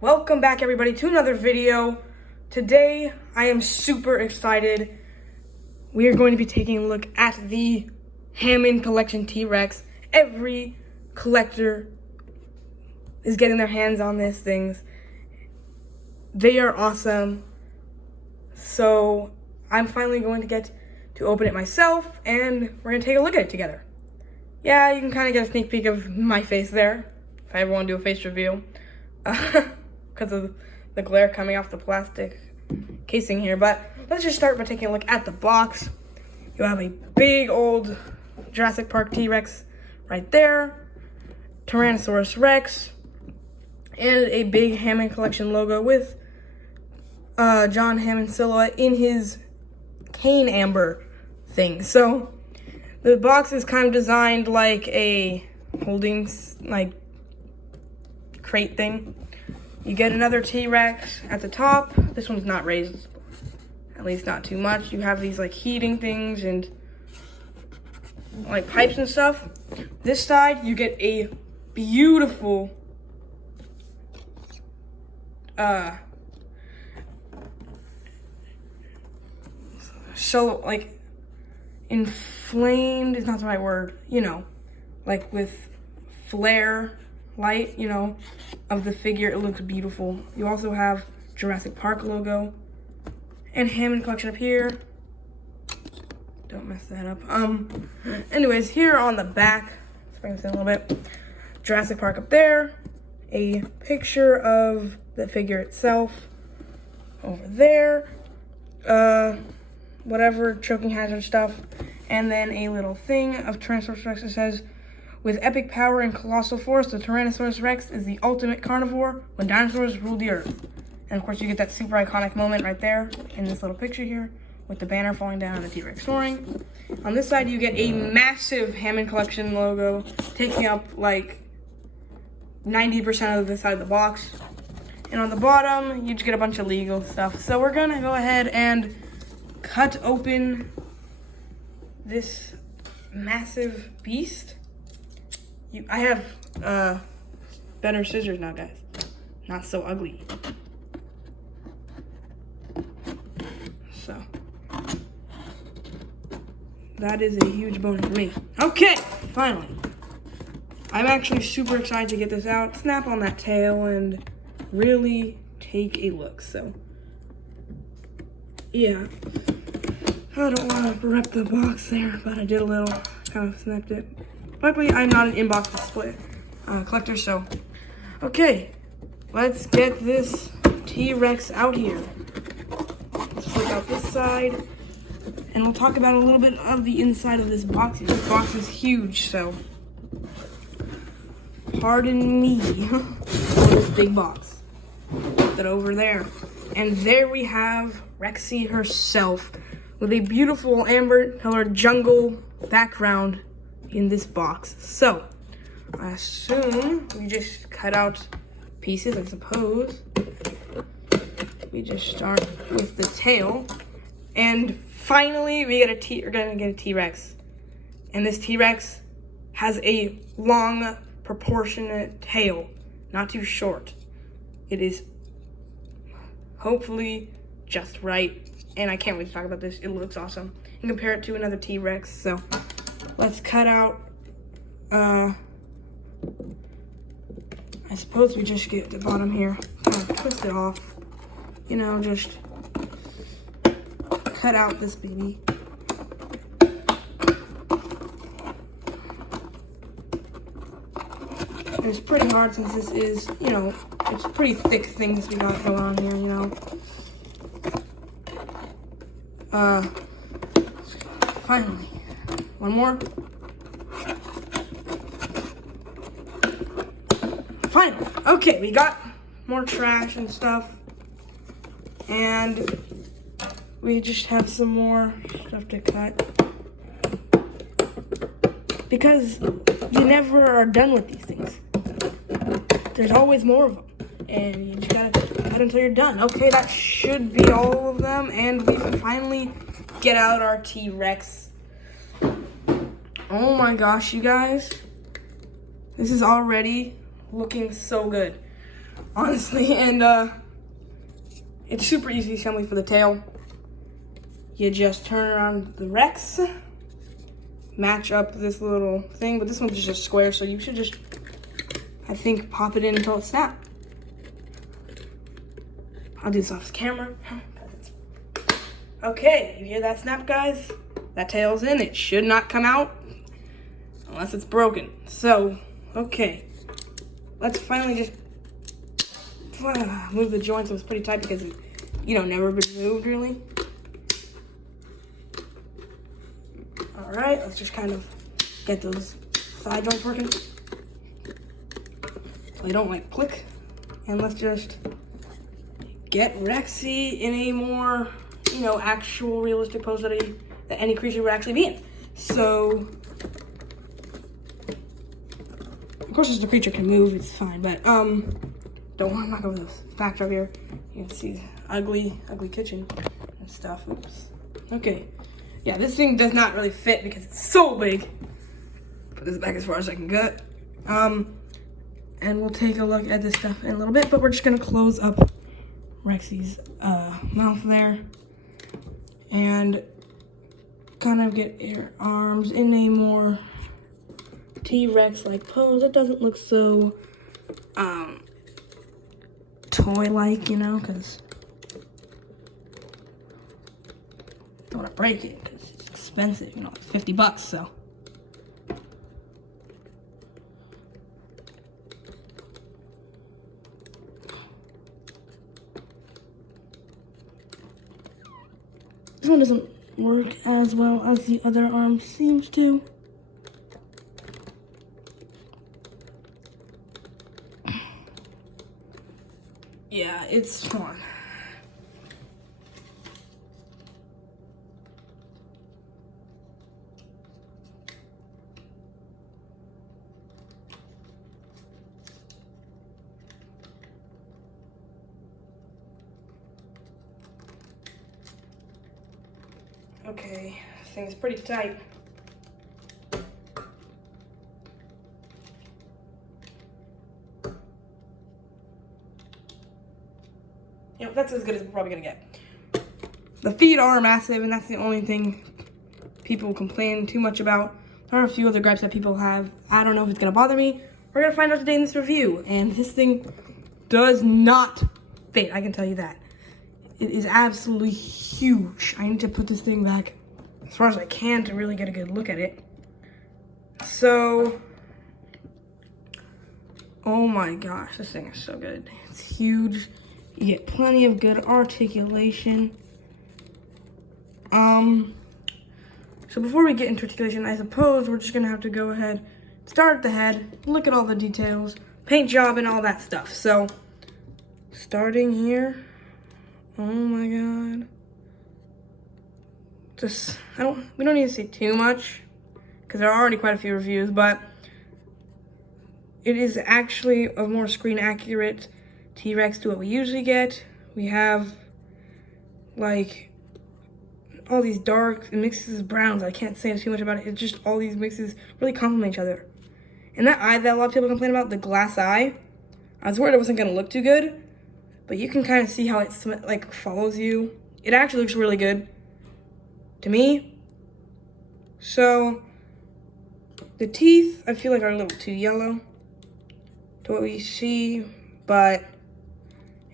Welcome back everybody to another video. Today I am super excited. We are going to be taking a look at the Hammond collection T-Rex. Every collector is getting their hands on these things. They are awesome. So I'm finally going to get to open it myself and we're going to take a look at it together. Yeah, you can kind of get a sneak peek of my face there if I ever want to do a face reveal. Because of the glare coming off the plastic casing here. But let's just start by taking a look at the box. You have a big old Jurassic Park T-Rex right there, Tyrannosaurus Rex, and a big Hammond collection logo with John Hammond silhouette in his cane amber thing. So the box is kind of designed like a holding crate thing. You get another T-Rex at the top. This one's not raised, at least not too much. You have these like heating things and like pipes and stuff. This side, you get a beautiful so like inflamed is not the right word, you know, like with flare light, you know, of the figure. It looks beautiful. You also have Jurassic Park logo and Hammond collection up here. Don't mess that up. Anyways, here on the back, let's bring this in a little bit. Jurassic Park up there. A picture of the figure itself over there. Whatever choking hazard stuff. And then a little thing of Tyrannosaurus Rex that says, with epic power and colossal force, the Tyrannosaurus Rex is the ultimate carnivore when dinosaurs ruled the earth. And of course you get that super iconic moment right there in this little picture here with the banner falling down and the T-Rex soaring. On this side you get a massive Hammond collection logo taking up like 90% of the side of the box. And on the bottom you just get a bunch of legal stuff. So we're gonna go ahead and cut open this massive beast. I have better scissors now, guys. Not so ugly. So that is a huge bonus for me. Okay, finally. I'm actually super excited to get this out, snap on that tail, and really take a look. So yeah, I don't want to rip the box there, but I did a little, kind of snapped it. Luckily, I'm not an inbox display collector, so. Okay, let's get this T-Rex out here. Let's flip out this side, and we'll talk about a little bit of the inside of this box. This box is huge, so pardon me for this big box. Put that over there. And there we have Rexy herself with a beautiful amber-colored jungle background in this box. So I assume we just cut out pieces. I suppose we just start with the tail, and finally we're gonna get a T-Rex, and this T-Rex has a long proportionate tail, not too short. It is hopefully just right, and I can't wait to talk about this. It looks awesome and compare it to another T-Rex. So let's cut out, I suppose we just get the bottom here, kind of twist it off, you know, just cut out this baby. And it's pretty hard since this is, you know, it's pretty thick things we got going on here, you know. Finally, one more. Finally, okay, we got more trash and stuff, and we just have some more stuff to cut, because you never are done with these things. There's always more of them, and you just gotta cut until you're done. Okay, that should be all of them, and we can finally get out our T-Rex. Oh my gosh, you guys. This is already looking so good. honestly, and it's super easy assembly for the tail. You just turn around the Rex, match up this little thing, but this one's just square, so you should just, I think, pop it in until it snaps. I'll do this off camera. Okay, you hear that snap, guys? That tail's in. It should not come out unless it's broken. So, okay. Let's finally just move the joint so it's pretty tight because it, never been moved really. All right, let's just kind of get those side joints working so they don't like click. And let's just get Rexy in a more, actual realistic pose that any creature would actually be in. So, of course, as the creature can move, it's fine, but I'm not going with this backdrop here. You can see ugly kitchen and stuff. Oops. Okay. Yeah, this thing does not really fit because it's so big. Put this back as far as I can get. And we'll take a look at this stuff in a little bit, but we're just gonna close up Rexy's mouth there and kind of get her arms in a more T-Rex-like pose. It doesn't look so toy-like, because I don't want to break it because it's expensive, it's $50, so. This one doesn't work as well as the other arm seems to. Yeah, it's fun. Okay, this thing's pretty tight. That's as good as we're probably gonna get. The feet are massive, and that's the only thing people complain too much about. There are a few other gripes that people have. I don't know if it's gonna bother me. We're gonna find out today in this review, and this thing does not fit, I can tell you that. It is absolutely huge. I need to put this thing back as far as I can to really get a good look at it. So, oh my gosh, this thing is so good. It's huge. You get plenty of good articulation. So before we get into articulation, I suppose we're just gonna have to go ahead, start at the head, look at all the details, paint job and all that stuff. So, starting here, oh my God. We don't need to see too much, because there are already quite a few reviews, but it is actually a more screen accurate T-Rex to what we usually get. We have like all these dark mixes of browns. I can't say too much about it. It's just all these mixes really complement each other. And that eye that a lot of people complain about, the glass eye, I was worried it wasn't gonna look too good, but you can kind of see how it like follows you. It actually looks really good to me. So the teeth, I feel like are a little too yellow to what we see, but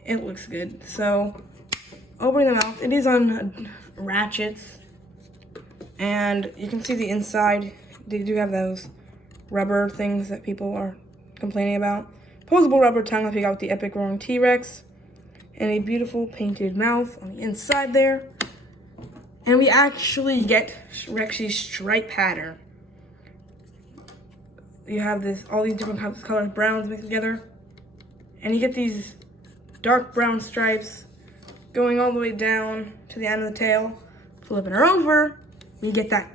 it looks good. So, opening the mouth, it is on ratchets, and you can see the inside. They do have those rubber things that people are complaining about. Posable rubber tongue like we got with the epic roaring T-Rex, and a beautiful painted mouth on the inside there. And we actually get Rexy's stripe pattern. You have all these different colors, browns mixed together, and you get these dark brown stripes going all the way down to the end of the tail. Flipping her over, we get that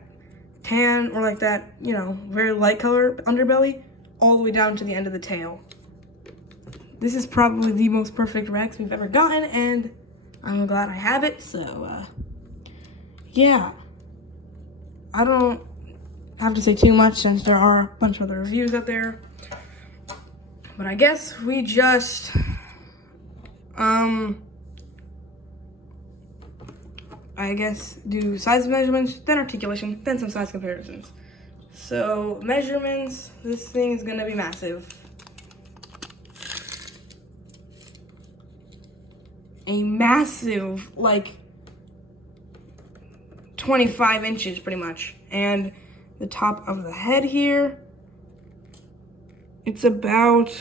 tan or like that, very light color underbelly all the way down to the end of the tail. This is probably the most perfect Rex we've ever gotten, and I'm glad I have it. So, yeah. I don't have to say too much since there are a bunch of other reviews out there. But I guess we just I guess do size measurements, then articulation, then some size comparisons. So measurements, this thing is gonna be massive. A massive, like 25 inches pretty much. And the top of the head here, it's about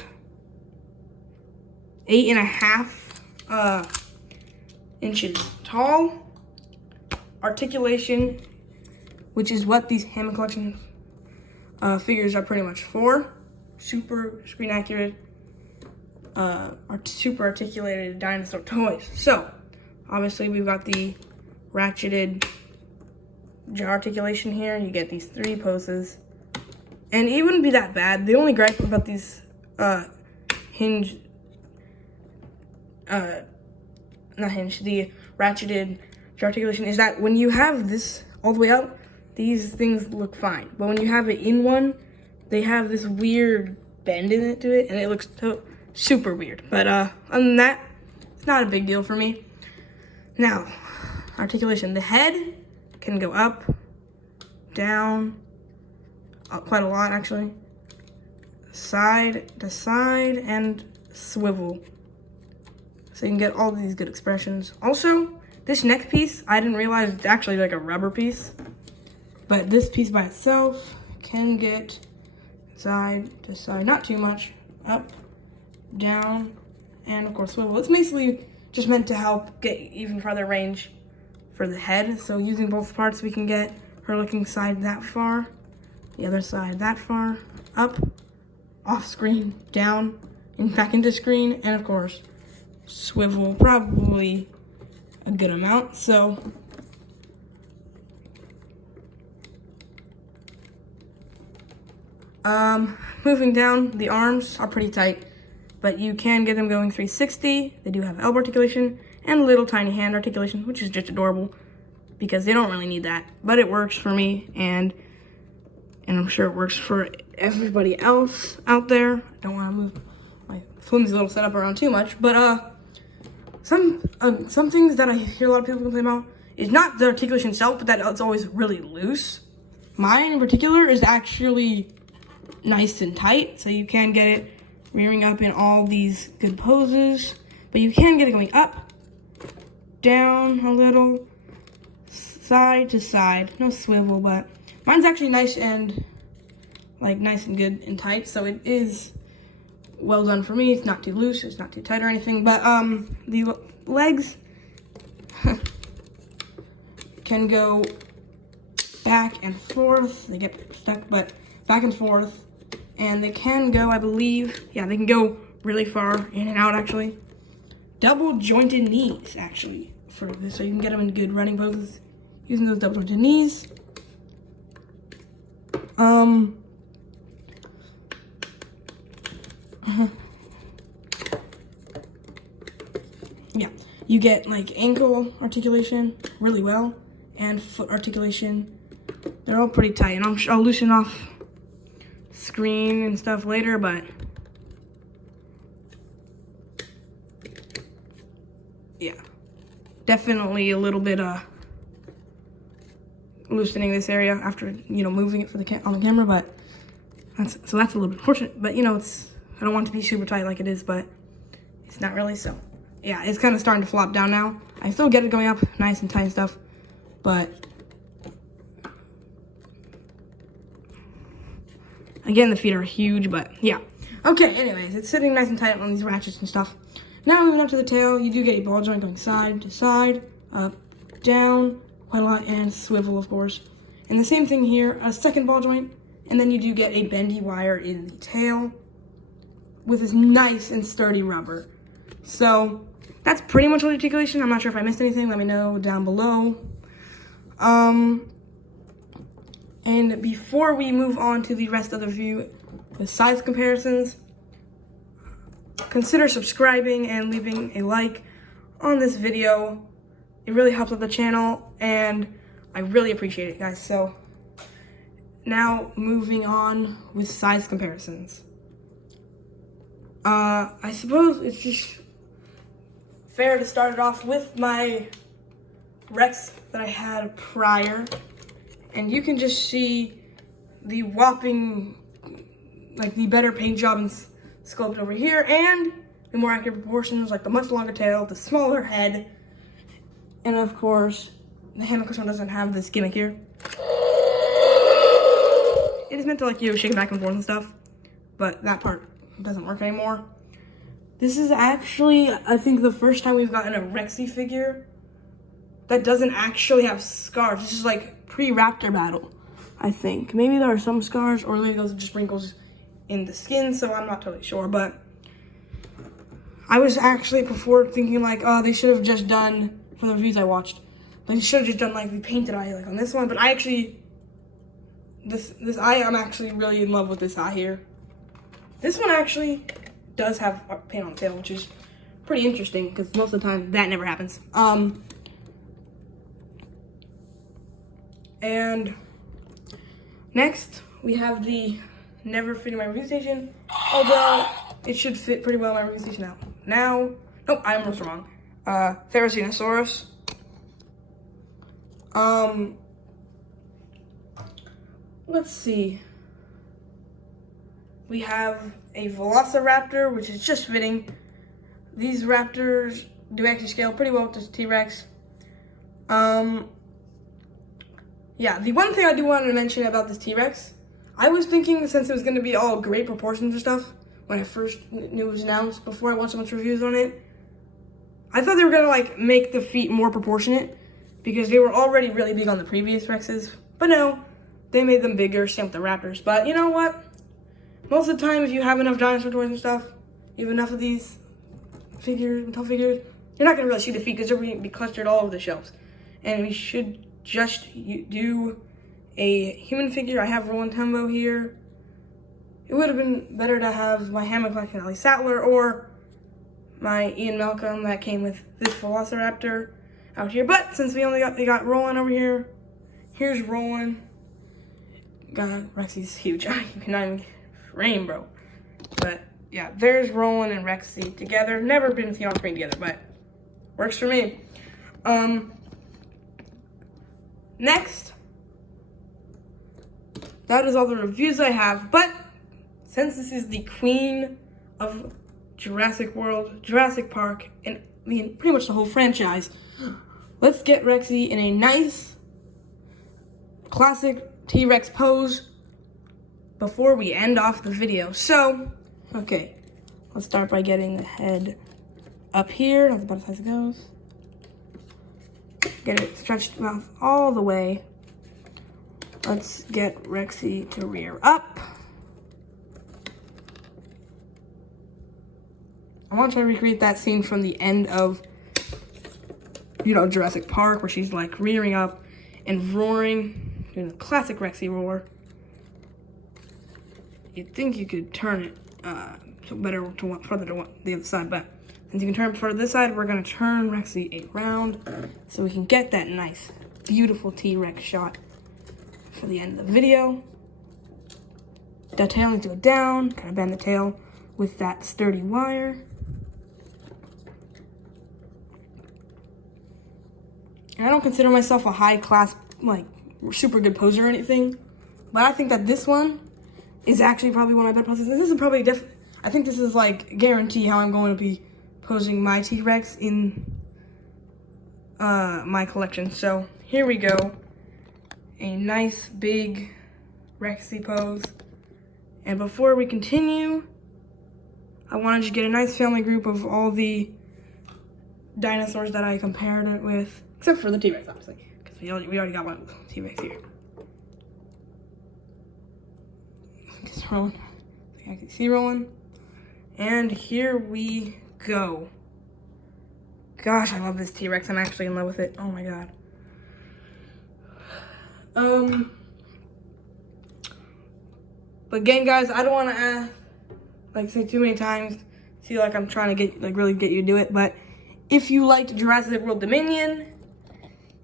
8.5 inches tall. Articulation, which is what these Hammond collection figures are pretty much for. Super screen accurate, super articulated dinosaur toys. So, obviously we've got the ratcheted jaw articulation here. You get these 3 poses. And it wouldn't be that bad. The only gripe about these the ratcheted jaw articulation is that when you have this all the way up, these things look fine. But when you have it in one, they have this weird bend in it to it, and it looks super weird. But other than that, it's not a big deal for me. Now, articulation. The head can go up, down, quite a lot actually, side to side, and swivel. So you can get all these good expressions. Also, this neck piece, I didn't realize it's actually like a rubber piece. But this piece by itself can get side to side, not too much, up, down, and of course swivel. It's basically just meant to help get even farther range for the head. So using both parts, we can get her looking side that far, the other side that far, up, off screen, down, and back into screen, and of course, swivel probably a good amount. So moving down, the arms are pretty tight, but you can get them going 360. They do have elbow articulation and a little tiny hand articulation, which is just adorable because they don't really need that, but it works for me, and I'm sure it works for everybody else out there. I don't want to move my flimsy little setup around too much, but some things that I hear a lot of people complain about is not the articulation itself, but that it's always really loose. Mine in particular is actually nice and tight, so you can get it rearing up in all these good poses, but you can get it going up, down a little, side to side, no swivel, but mine's actually nice and good and tight, so it is well done for me. It's not too loose, it's not too tight or anything, but the legs can go back and forth. They get stuck, but back and forth, and they can go, I believe, yeah, they can go really far in and out actually. Double jointed knees actually for this, so you can get them in good running poses using those double jointed knees. Yeah, you get like ankle articulation really well and foot articulation. They're all pretty tight, and I'll loosen off screen and stuff later, but yeah, definitely a little bit loosening this area after, you know, moving it for on the camera, but that's a little bit unfortunate, but you know, I don't want it to be super tight like it is, but it's not really. So yeah, it's kind of starting to flop down now. I still get it going up nice and tight and stuff, but again, the feet are huge, but yeah. Okay, anyways, it's sitting nice and tight on these ratchets and stuff. Now moving up to the tail, you do get a ball joint going side to side, up, down, quite a lot, and swivel, of course. And the same thing here, a second ball joint, and then you do get a bendy wire in the tail with this nice and sturdy rubber. So that's pretty much all the articulation. I'm not sure if I missed anything. Let me know down below. And before we move on to the rest of the review with size comparisons, consider subscribing and leaving a like on this video. It really helps out the channel, and I really appreciate it, guys. So now moving on with size comparisons. I suppose it's just fair to start it off with my Rex that I had prior. And you can just see the whopping, like the better paint job and sculpt over here, and the more accurate proportions, like the much longer tail, the smaller head, and of course, the Hammond one doesn't have this gimmick here. It is meant to like you shake it back and forth and stuff, but that part doesn't work anymore. This is actually, I think, the first time we've gotten a Rexy figure that doesn't actually have scars. This is like pre-Raptor battle, I think. Maybe there are some scars, or maybe those are just wrinkles in the skin, so I'm not totally sure. But I was actually before thinking like, oh, they should have just done, for the reviews I watched, they should have just done like the painted eye like on this one. But I actually, this eye, I'm actually really in love with this eye here. This one actually does have paint on the tail, which is pretty interesting because most of the time that never happens. And next we have the never fit in my review station, although it should fit pretty well in my review station now. Nope, I almost wrong. Tyrannosaurus. Let's see. We have a Velociraptor, which is just fitting. These raptors do actually scale pretty well with this T-Rex. Yeah, the one thing I do want to mention about this T-Rex, I was thinking since it was going to be all great proportions and stuff, when I first knew it was announced, before I watched so much reviews on it, I thought they were going to like make the feet more proportionate because they were already really big on the previous Rexes. But no, they made them bigger, same with the Raptors. But you know what? Most of the time, if you have enough dinosaur toys and stuff, you have enough of these figures, Mattel figures, you're not going to really see the feet because they're going to be clustered all over the shelves. And we should just do a human figure. I have Roland Tembo here. It would have been better to have my Hammond collection, Ali Sattler, or my Ian Malcolm that came with this Velociraptor out here. But since we only got Roland over here, here's Roland. God, Rexy's huge. You cannot even frame, bro. But yeah, there's Roland and Rexy together. Never been seen on screen together, but works for me. Next, that is all the reviews I have, but since this is the queen of Jurassic World, Jurassic Park, and I mean, pretty much the whole franchise, let's get Rexy in a nice, classic T-Rex pose before we end off the video. So, okay, let's start by getting the head up here. That's about as high as it goes. Get it stretched mouth all the way. Let's get Rexy to rear up. I want to try to recreate that scene from the end of, you know, Jurassic Park, where she's like rearing up and roaring, doing the classic Rexy roar. You'd think you could turn it further to the other side, but since you can turn it further to this side, we're gonna turn Rexy around so we can get that nice, beautiful T-Rex shot for the end of the video. That tail needs to go down, kind of bend the tail with that sturdy wire. And I don't consider myself a high-class, like, super good poser or anything, but I think that this one is actually probably one of my better poses. This is probably I think this is like guarantee how I'm going to be posing my T-Rex in my collection. So here we go, a nice big Rexy pose. And before we continue, I wanted to get a nice family group of all the dinosaurs that I compared it with, except for the T-Rex, obviously, because we already got one T-Rex here. Just rolling. I can see rolling. And here we go. Gosh, I love this T-Rex. I'm actually in love with it. Oh my god. But again, guys, I don't want to say too many times. See, like I'm trying to really get you to do it. But if you liked Jurassic World Dominion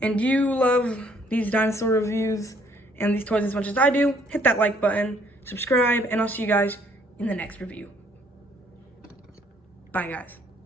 and you love these dinosaur reviews and these toys as much as I do, hit that like button, subscribe, and I'll see you guys in the next review. Bye, guys.